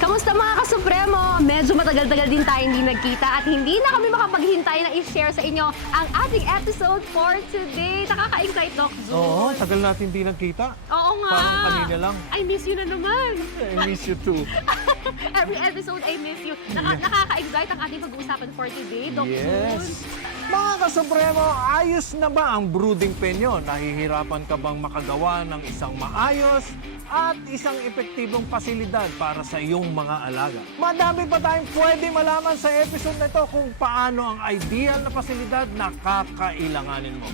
Kamusta mga kasupremo? Medyo matagal-tagal din tayo hindi nagkita at hindi na kami makapaghintay na i-share sa inyo ang ating episode for today. Nakaka-excite, Doc Zoo. Oo, tagal natin hindi nagkita. Oo nga. Parang kanina lang. I miss you na naman. I miss you too. Every episode, I miss you. Naka- Nakaka-excite ang ating pag-uusapan for today, Doc Yes. Zoo. Mga kasupremo, ayos na ba ang brooding pen nyo? Nahihirapan ka bang makagawa ng isang maayos at isang epektibong pasilidad para sa iyong mga alaga? Madami pa tayong pwede malaman sa episode na ito kung paano ang ideal na pasilidad na kakailanganin mo.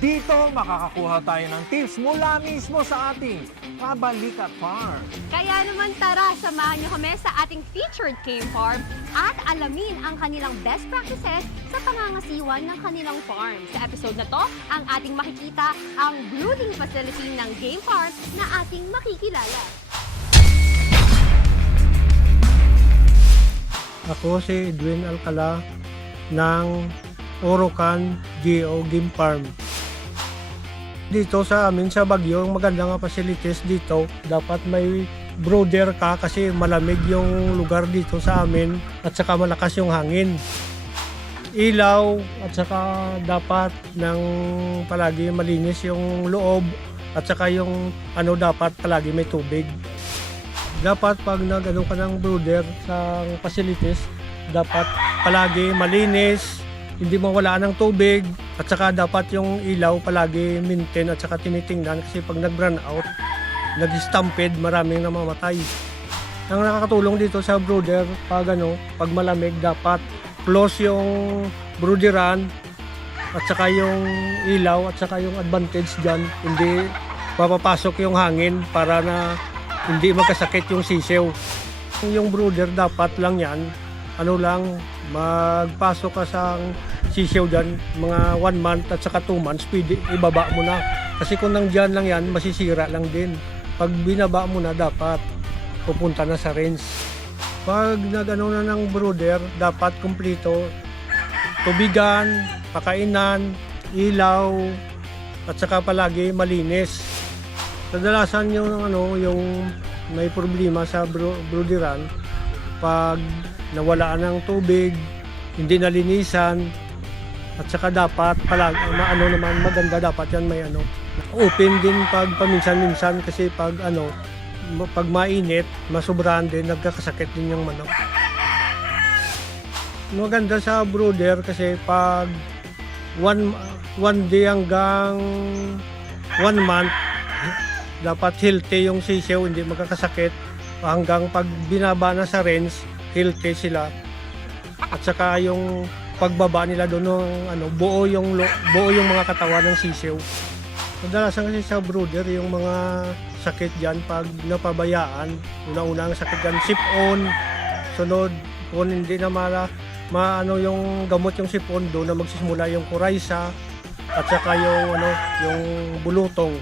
Dito makakakuha tayo ng tips mula mismo sa ating Kabalikat Farm. Kaya naman tara, samahan niyo kami sa ating featured game farm at alamin ang kanilang best practices sa pangangasiwan ng kanilang farm. Sa episode na to, ang ating makikita ang brooding facility ng game farm na ating makikilala. Ako si Edwin Alcala ng Orocan Geo Game Farm. Dito sa amin sa ang maganda nga facilities dito. Dapat may brooder ka kasi malamig yung lugar dito sa amin at saka malakas yung hangin. Ilaw at saka dapat ng palagi malinis yung loob at saka yung ano dapat palagi may tubig dapat pag nagano ka ng brooder sa facilities, dapat palagi malinis, hindi mawala ng tubig, at saka dapat yung ilaw palagi maintain at saka tinitingnan kasi pag nag-run out, nag-stampede, maraming namamatay. Ang nakakatulong dito sa brooder, pag ano, pag malamig, dapat close yung brooderan at saka yung ilaw at saka yung advantage dyan, hindi papapasok yung hangin para na hindi magkasakit yung sisiw. Yung brooder dapat lang yan, ano lang, magpasok ka sa sisiw dyan, mga 1 month at saka 2 months, pwede, ibaba mo na. Kasi kung nandyan lang yan, masisira lang din. Pag binaba mo na, dapat pupunta na sa rinse. Pag nagano na ng brooder, dapat kumplito tubigan, pakainan, ilaw, at saka palagi malinis. Kadalasan yung ano, yung may problema sa bro, brooderan pag nawala ng tubig, hindi nalinisan, at saka dapat palag, ano naman maganda dapat yan may ano. Open din pag paminsan-minsan kasi pag ano, pag mainit, masubrahan din, nagkakasakit din yung manok. Maganda sa brooder kasi pag one, one day hanggang one month, dapat healthy yung sisiw, hindi magkakasakit. Hanggang pag binaba na sa range, healthy sila. At saka yung pagbaba nila doon ng ano, buo yung buo yung mga katawan ng sisiw. Kadalasan kasi sa brooder yung mga sakit diyan pag napabayaan, una-una ang sakit diyan sipon, sunod kung hindi na mala maano yung gamot yung sipon doon na magsisimula yung kuraysa at saka yung ano yung bulutong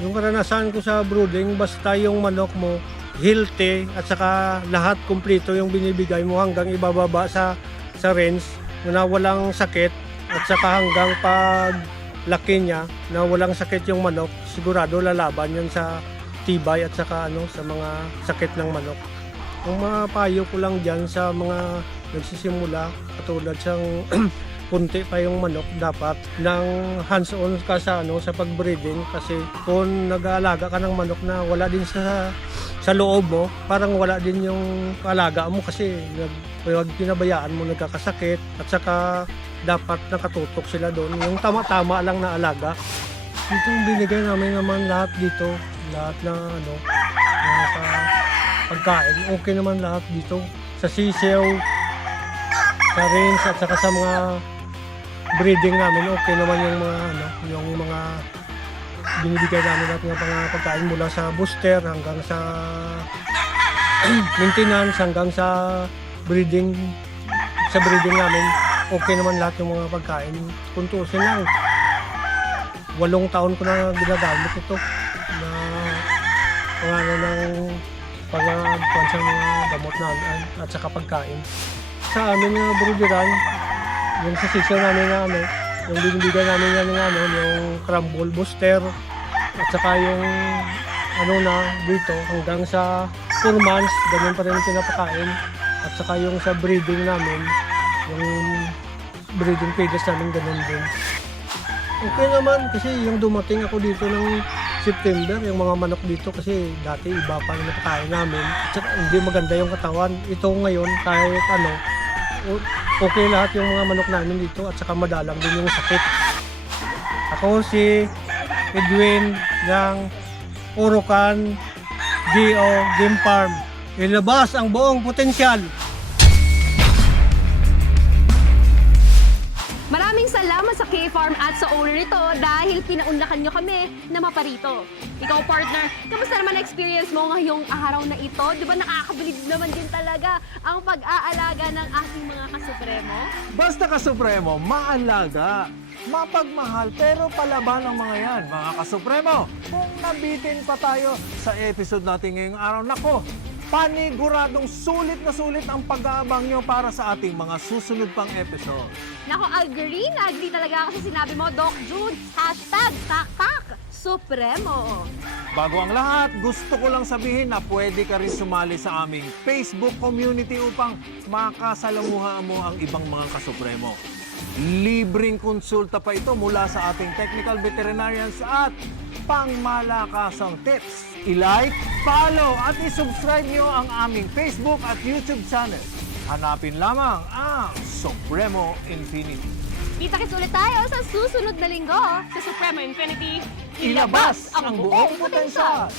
yung karanasan ko sa brooding, basta yung manok mo healthy at saka lahat kumpleto yung binibigay mo hanggang ibababa sa sa range na walang sakit at saka hanggang pag laki niya na walang sakit yung manok, sigurado lalaban yan sa tibay at saka ano sa mga sakit ng manok. Ang mga payo ko lang diyan sa mga nagsisimula katulad siyang punti pa yung manok dapat ng hands-on ka sa ano sa pagbreeding kasi kung nag-aalaga ka ng manok na wala din sa sa loob mo parang wala din yung alaga mo kasi pag pinabayaan mo nagkakasakit at saka dapat nakatutok sila doon. Yung tama-tama lang na alaga. Dito binigay namin naman lahat dito lahat na ano mga sa pagkain okay naman lahat dito. Sa sisiw sa rinse at saka sa mga breeding namin okay naman yung mga ano yung mga binibigay namin natin ng mga pagkain mula sa booster hanggang sa maintenance hanggang sa breeding. Sa breeding namin okay naman lahat yung mga pagkain. Kung tuusin lang. Walong taon ko na ginagamit ito. Na pangano ng pagkakon sa mga gamot namin at saka pagkain. Sa amin na brooderan yung sa sisyo namin na ano, yung binibigyan namin yan ng ano, yung crumble booster at saka yung ano na dito hanggang sa 4 months, ganun pa rin ang pinapakain. At saka yung sa breeding namin, yung breeding pages namin ganun din. Okay naman kasi yung dumating ako dito ng September, yung mga manok dito kasi dati iba pa yung napakain namin. At saka hindi maganda yung katawan. Ito ngayon kahit ano, okay lahat yung mga manok namin dito at saka madalang din yung sakit. Ako si Edwin ng Urukan GO Game Farm. Ilabas ang buong potensyal. Maraming salamat sa K-Farm at sa owner nito dahil pinaunlakan nyo kami na maparito. Ikaw, partner, kamusta naman experience mo ngayong araw na ito? Di ba nakakabilib naman din talaga ang pag-aalaga ng ating mga kasupremo? Basta ka Supremo, maalaga, mapagmahal, pero palaban ang mga yan, mga kasupremo. Kung nabitin pa tayo sa episode natin ngayong araw, nako, paniguradong sulit na sulit ang pag-aabang nyo para sa ating mga susunod pang episode. Nako, agree na agree talaga ako sa sinabi mo, Doc Jude. Hashtag taktak supremo. Bago ang lahat, gusto ko lang sabihin na pwede ka rin sumali sa aming Facebook community upang makasalamuha mo ang ibang mga kasupremo. Libreng konsulta pa ito mula sa ating technical veterinarians at pangmalakasang tips. I-like, follow at i-subscribe nyo ang aming Facebook at YouTube channel. Hanapin lamang ang Supremo Infinity. Kita-kits ulit tayo sa susunod na linggo sa Supremo Infinity. Ilabas ang buong potensyal!